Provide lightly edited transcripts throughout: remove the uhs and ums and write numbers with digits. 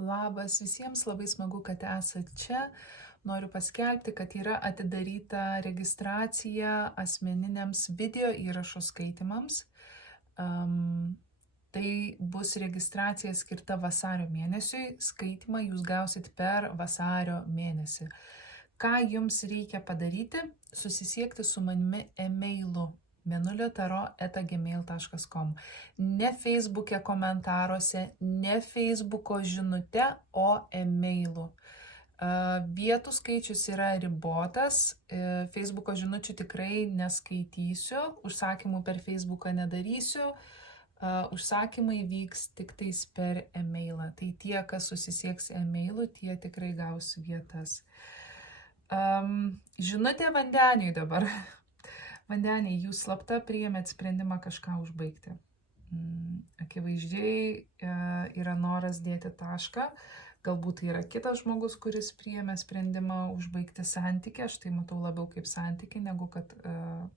Labas visiems, labai smagu, kad esat čia. Noriu paskelbti, kad yra atidaryta registracija asmeniniams video įrašų skaitimams. Tai bus registracija skirta vasario mėnesiui. Skaitimą jūs gausit per vasario mėnesį. Ką jums reikia padaryti? Susisiekti su manimi e-mailu mėnuliotaro@gmail.com. Ne Facebook'e komentaruose, ne Facebook'o žinute, o e-mailu. Vietų skaičius yra ribotas. Facebook'o žinučių tikrai neskaitysiu, užsakymų per Facebook'ą nedarysiu. Užsakymai vyks tik tais per e-mailą. Tai tie, kas susisieks e-mailu, tie tikrai gaus vietas. Žinutė Vandeniui dabar. Vandeniai, jūs slapta priėmėt sprendimą kažką užbaigti. Akivaizdžiai yra noras dėti tašką. Galbūt tai yra kitas žmogus, kuris priėmė sprendimą užbaigti santykį. Aš tai matau labiau kaip santykį, negu kad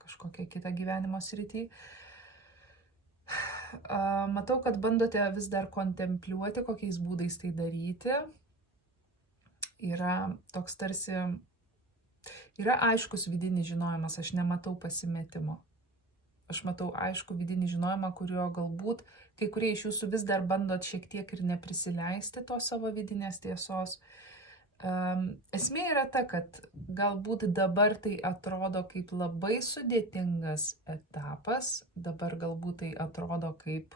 kažkokią kitą gyvenimo sritį. Matau, kad bandote vis dar kontempliuoti, kokiais būdais tai daryti. Yra toks tarsi... Yra aiškus vidinis žinojimas, aš nematau pasimetimo. Aš matau aišku vidinį žinojimą, kurio galbūt kai kurie iš jūsų vis dar bandot šiek tiek ir neprisileisti to savo vidinės tiesos. Esmė yra ta, kad galbūt dabar tai atrodo kaip labai sudėtingas etapas, dabar galbūt tai atrodo kaip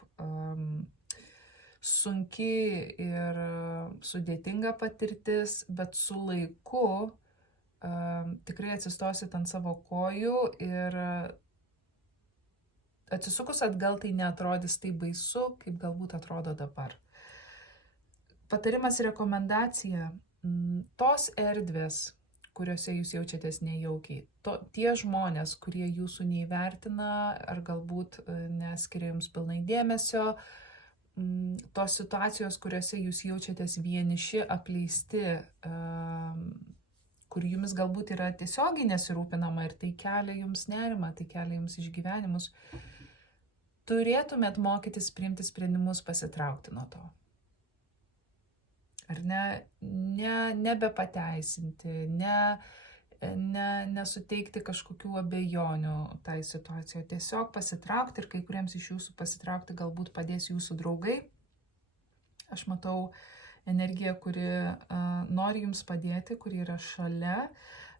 sunki ir sudėtinga patirtis, bet su laiku tikrai atsistosit ant savo kojų ir atsisukus atgal tai neatrodys taip baisu, kaip galbūt atrodo dabar. Patarimas, rekomendacija, tos erdvės, kuriuose jūs jaučiatės nejaukiai, tie žmonės, kurie jūsų neįvertina ar galbūt neskiria jums pilnai dėmesio, tos situacijos, kuriuose jūs jaučiatės vieniši, apleisti, kur jumis galbūt yra tiesiogiai nesirūpinama ir tai kelia jums nerimą, tai kelia jums išgyvenimus, turėtumėt mokytis priimti sprendimus pasitraukti nuo to. Ar ne? Nebepateisinti, nesuteikti kažkokių abejonių tai situacijoje. Tiesiog pasitraukti ir kai kuriems iš jūsų pasitraukti galbūt padės jūsų draugai. Aš matau energija, kuri nori jums padėti, kuri yra šalia.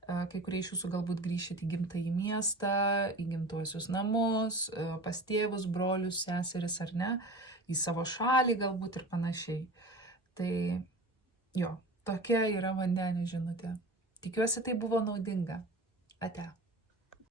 Kai kurie iš jūsų galbūt grįšit į gimtąjį miestą, į gimtuosius namus, pas tėvus, brolius, seseris ar ne, į savo šalį galbūt ir panašiai. Tai jo, tokia yra Vandenių žinutė. Tikiuosi, tai buvo naudinga. Ate.